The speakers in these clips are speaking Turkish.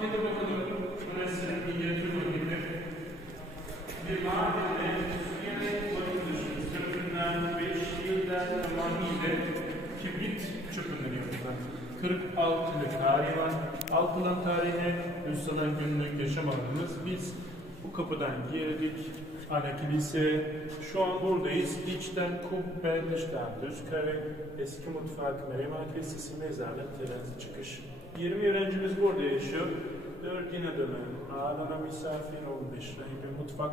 makine bakalım. Burası minyatür makine. Bir Mardin'de Suriye'de bakılır. Sırtından 5 yıldan tamamıyla kibrit çöpünden yapılan 46'lık tarihi var. Altılan tarihine Müslüman günlük yaşam alanımız. Biz bu kapıdan girdik. Ana kilise. Şu an buradayız. İçten kubbe, dıştan düz kare, eski mutfak, Meryem Ana Kilisesi, mezarlık, terazi çıkış. 20 öğrencimiz burada yaşıyor. 4 yine dönem. Ağlana misafir 15 rahibe mutfak.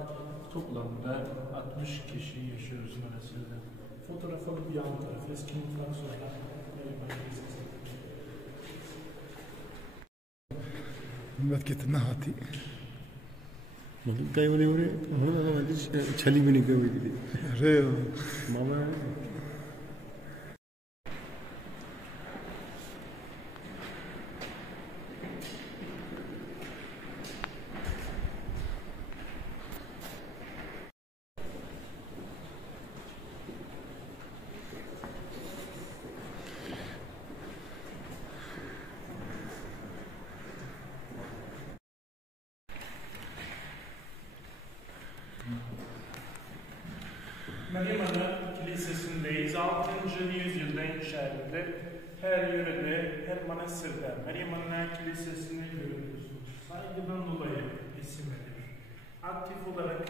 Toplamda 60 kişi yaşıyoruz Manastır'da. Fotoğraf alıp yan taraf, eski mutfak sonra Meryem Ana Kilisesi. بعد कितना हाथी मतलब कई बड़े बड़े छली भी निकल हुई थी अरे मामा Meryem Ana Kilisesi'ndeyiz. 6. yüzyılda inşa edildi. Her yörede, her manastırda Meryem Ana Kilisesi'ni görüyorsunuz. Saygıdan dolayı isim verilir. Aktif olarak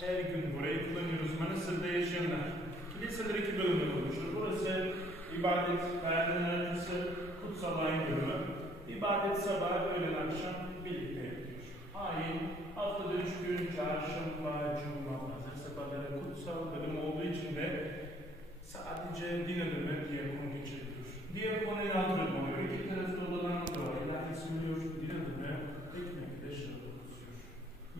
her gün burayı kullanıyoruz. Manastırda yaşayanlar. Kiliseler 2 bölümden oluşur. Burası ibadet, bayramdan öncesi, kutsal ayin bölümü. İbadet sabah, öğlen, akşam birlikte yapılıyor. Ayin, haftada 3 gün, çarşamba, cuma, pazar sabahları kutsal bölüm olduğu için de sadece din adına diyakon geçirilir. Diyakonun alt bölümü oluyor. İki tarafta olan duayla ismiliyor, din adına ekmekle şartlanıyor.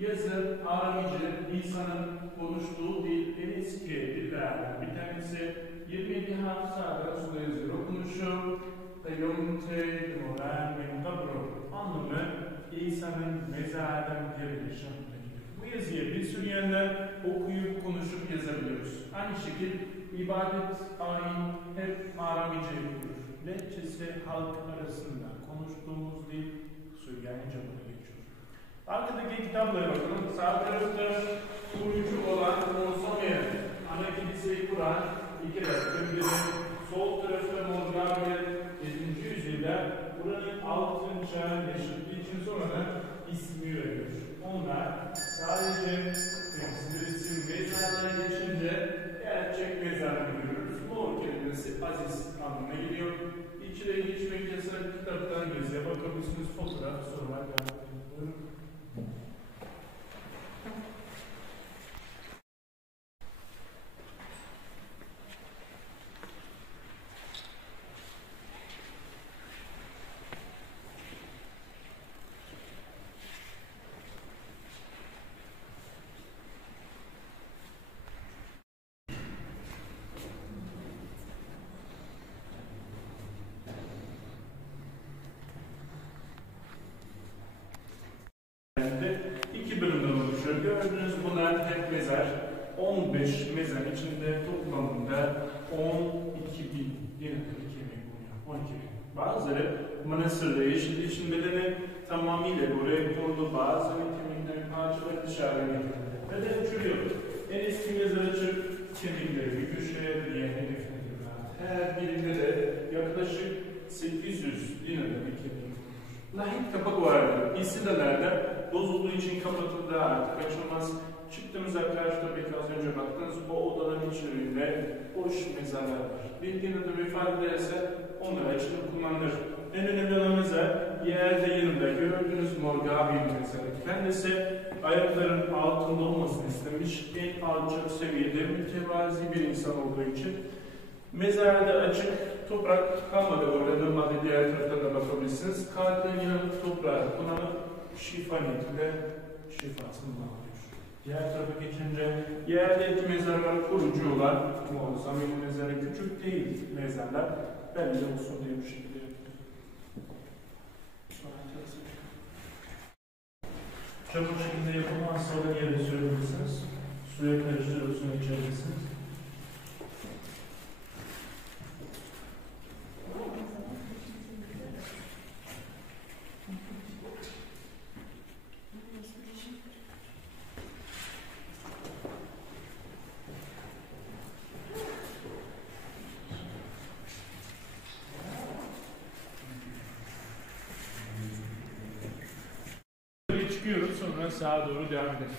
Yazı, Aramice, İsa'nın konuştuğu dil, en eski dillerden bir tanesi 27 hafızada suda yazıyor. Okunuşu, Teyonte, Moran, Menkabro anlamı İsa'nın mezardan geri yaşamına gidiyor. Bu yazıyı bir Süryaniler okuyup konuşup yazabiliyoruz. Aynı şekilde ibadet, ayin hep Aramice yapılıyor. Lehçesi halk arasında konuştuğumuz dil Süryanice buna geçiyor. Arkadaki kitaplara bakalım. Sağ tarafta kurucu olan Monsomya, ana kiliseyi kuran iki rakım biri. Sol tarafta Moldavya 7. yüzyılda buranın altın çağı yaşadığı için sonradan ismi veriyor. Onlar sadece resim mezarlığa geçince gerçek mezarlığı görüyoruz. Mor kelimesi aziz anlamına geliyor. İçine geçmek yasak kitaptan geziye bakabilirsiniz. Fotoğraf sormak lazım. Buyurun. İki bölümden oluşuyor. Gördüğünüz bunlar hep mezar. 15 mezar içinde toplamında 12.000 yeniden kemik bulunuyor. 12.000. Bazıları manastırda yaşadığı için bedeni tamamıyla buraya kondu. Bazıları kemiklerin parçaları dışarıda getirildi. Beden çürüyor. En eski mezar açıp kemikleri bir köşeye diğerine defnediyorlar. Her birinde de yaklaşık 800 yeniden kemik. Lahit kapak vardı. İstidalarda bozulduğu için kapatıldı, artık açılmaz. Çıktığımızda karşıda belki az önce baktınız, o odaların içerisinde boş mezarlar var. Bildiğin adı vefat ederse onları açılıp kullanılır. En önemli olan mezar yerde yanında gördüğünüz Morgabi mezarı. Kendisi ayakların altında olmasını istemiş, en alçak seviyede mütevazi bir insan olduğu için. Mezarda açık toprak kalmadı, orada durmadı, diğer taraftan da bakabilirsiniz. Kalpten yine toprağa kullanıp şifa niyetiyle şifasını bağlıyor. Diğer tarafa geçince yerdeki mezarlar kurucu olan muazzam bir mezarı, küçük değil mezarlar. Belli olsun diye bu şekilde yapıyoruz. Çabuk şekilde yapılmaz sonra yere sürebilirsiniz. Suya karıştırıp suya içebilirsiniz. çıkıyoruz, sonra sağa doğru devam edelim.